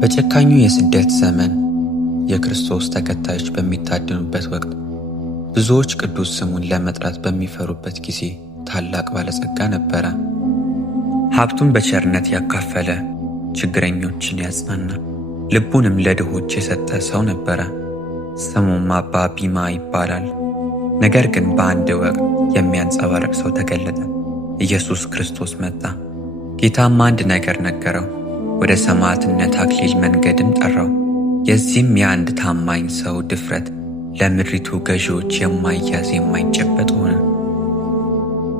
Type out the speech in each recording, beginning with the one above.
በጨካኙ የስደት ዘመን የክርስቶስ ተከታዮች በሚታደኑበት ወቅት ብዙዎች ቅዱስ ስሙን ለመጥራት በሚፈሩበት ጊዜ ታላቅ ባለጸጋ ነበረ። ሀብቱን በቸርነት ያካፈለ፣ ችግረኞችን ያጽናና፣ ልቡንም ለድሆች የሰጠ ሰው ነበረ። ስሙም አባ ቢማ ይባላል። ነገር ግን በአንድ ወቅት የሚያንጸባርቅ ሰው ተገለጠ። ኢየሱስ ክርስቶስ መጣ። ጌታም አንድ ነገር ነገረው። ወደ ሰማዕትነት አክሊል መንገድም ጠራው። የዚህም የአንድ ታማኝ ሰው ድፍረት ለምድሪቱ ገዢዎች የማይያዝ የማይጨበጥ ሆነ።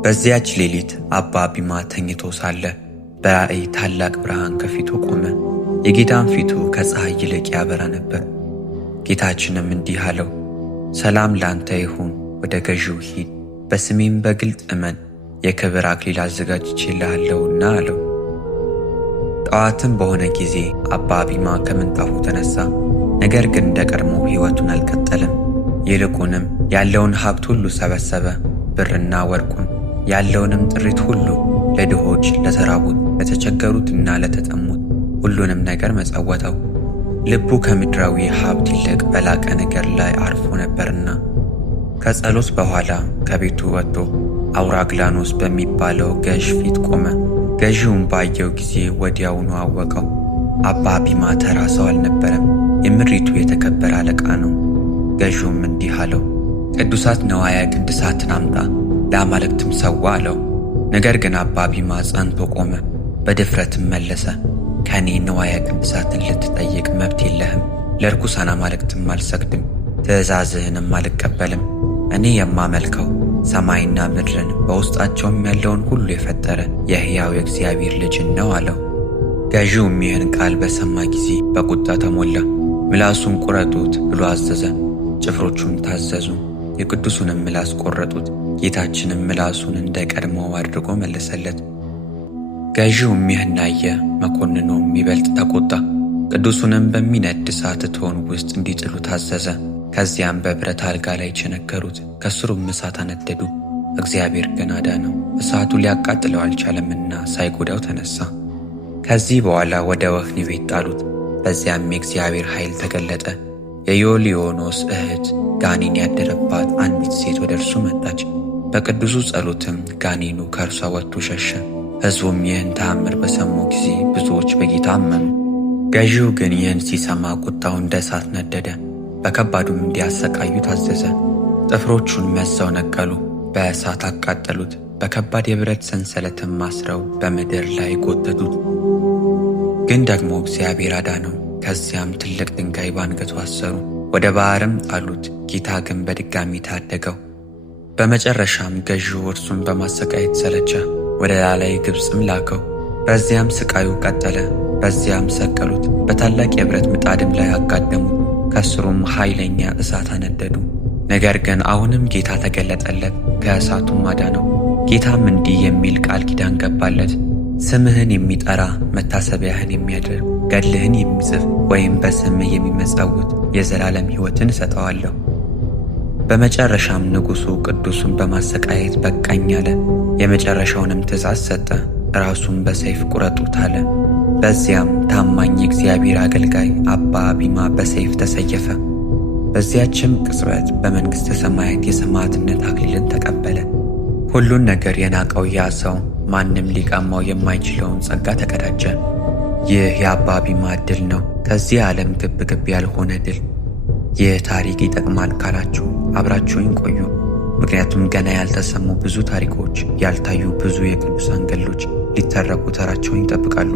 በዚያች ሌሊት አባ ቢማ ተኝቶ ሳለ በራእይ ታላቅ ብርሃን ከፊቱ ቆመ። የጌታም ፊቱ ከፀሐይ ይልቅ ያበራ ነበር። ጌታችንም እንዲህ አለው፣ ሰላም ላንተ ይሁን፣ ወደ ገዢው ሂድ፣ በስሜም በግልጥ እመን፣ የክብር አክሊል አዘጋጅቼልሃለሁና አለው። ጠዋትም በሆነ ጊዜ አባ ቢማ ከምንጣፉ ተነሳ። ነገር ግን እንደ ቀድሞ ሕይወቱን አልቀጠለም። ይልቁንም ያለውን ሀብት ሁሉ ሰበሰበ፣ ብርና ወርቁን፣ ያለውንም ጥሪት ሁሉ ለድሆች፣ ለተራቡት፣ ለተቸገሩትና ለተጠሙት ሁሉንም ነገር መጸወተው። ልቡ ከምድራዊ ሀብት ይልቅ በላቀ ነገር ላይ አርፎ ነበርና። ከጸሎት በኋላ ከቤቱ ወጥቶ አውራግላኖስ በሚባለው ገዥ ፊት ቆመ። ገዢውም ባየው ጊዜ ወዲያውኑ አወቀው። አባ ቢማ ተራ ሰው አልነበረም፣ የምድሪቱ የተከበረ አለቃ ነው። ገዢውም እንዲህ አለው፣ ቅዱሳት ነዋያ ቅድሳትን አምጣ፣ ለአማልክትም ሰዋ አለው። ነገር ግን አባ ቢማ ጸንቶ ቆመ፣ በድፍረትም መለሰ፣ ከእኔ ነዋያ ቅድሳትን ልትጠይቅ መብት የለህም። ለርኩሳን አማልክትም አልሰግድም፣ ትእዛዝህንም አልቀበልም። እኔ የማመልከው ሰማይና ምድርን በውስጣቸውም ያለውን ሁሉ የፈጠረ የሕያው የእግዚአብሔር ልጅን ነው አለው። ገዢውም ይህን ቃል በሰማ ጊዜ በቁጣ ተሞላ። ምላሱን ቁረጡት ብሎ አዘዘ። ጭፍሮቹም ታዘዙ፣ የቅዱሱንም ምላስ ቆረጡት። ጌታችንም ምላሱን እንደ ቀድሞው አድርጎ መለሰለት። ገዢውም ይህን አየ፣ መኮንኑም ይበልጥ ተቆጣ። ቅዱሱንም በሚነድ እሳት እቶን ውስጥ እንዲጥሉ ታዘዘ። ከዚያም በብረት አልጋ ላይ ቸነከሩት፣ ከስሩም እሳት አነደዱ። እግዚአብሔር ግን አዳነው፣ እሳቱ ሊያቃጥለው አልቻለምና ሳይጎዳው ተነሳ። ከዚህ በኋላ ወደ ወህኒ ቤት ጣሉት። በዚያም የእግዚአብሔር ኃይል ተገለጠ። የዮልዮኖስ እህት ጋኔን ያደረባት አንዲት ሴት ወደ እርሱ መጣች። በቅዱሱ ጸሎትም ጋኔኑ ከእርሷ ወጥቶ ሸሸ። ሕዝቡም ይህን ተአምር በሰሙ ጊዜ ብዙዎች በጌታ አመኑ። ገዢው ግን ይህን ሲሰማ ቁጣው እንደ እሳት ነደደ። በከባዱም እንዲያሰቃዩ ታዘዘ። ጥፍሮቹን መዘው ነቀሉ፣ በእሳት አቃጠሉት። በከባድ የብረት ሰንሰለትም አስረው በምድር ላይ ጎተቱት። ግን ደግሞ እግዚአብሔር አዳነው። ከዚያም ትልቅ ድንጋይ በአንገቱ አሰሩ፣ ወደ ባሕርም ጣሉት። ጌታ ግን በድጋሚ ታደገው። በመጨረሻም ገዢው እርሱን በማሰቃየት ሰለቸ፣ ወደ ላላይ ግብፅም ላከው። በዚያም ስቃዩ ቀጠለ። በዚያም ሰቀሉት፣ በታላቅ የብረት ምጣድም ላይ አጋደሙት። ከስሩም ኃይለኛ እሳት አነደዱ። ነገር ግን አሁንም ጌታ ተገለጠለት፣ ከእሳቱም አዳነው። ጌታም እንዲህ የሚል ቃል ኪዳን ገባለት፣ ስምህን የሚጠራ፣ መታሰቢያህን የሚያደርግ፣ ገድልህን የሚጽፍ ወይም በስምህ የሚመጸውት የዘላለም ሕይወትን እሰጠዋለሁ። በመጨረሻም ንጉሡ ቅዱሱን በማሰቃየት በቃኝ አለ። የመጨረሻውንም ትእዛዝ ሰጠ፣ ራሱን በሰይፍ ቁረጡት አለ። በዚያም ታማኝ የእግዚአብሔር አገልጋይ አባ ቢማ በሰይፍ ተሰየፈ። በዚያችም ቅጽበት በመንግሥተ ሰማያት የሰማዕትነት አክሊልን ተቀበለ። ሁሉን ነገር የናቀው ያ ሰው ማንም ሊቀማው የማይችለውን ጸጋ ተቀዳጀ። ይህ የአባ ቢማ ድል ነው፣ ከዚህ ዓለም ግብ ግብ ያልሆነ ድል። ይህ ታሪክ ይጠቅማል ካላችሁ አብራችሁኝ ቆዩ። ምክንያቱም ገና ያልተሰሙ ብዙ ታሪኮች፣ ያልታዩ ብዙ የቅዱሳን ገድሎች ሊተረኩ ተራቸውን ይጠብቃሉ።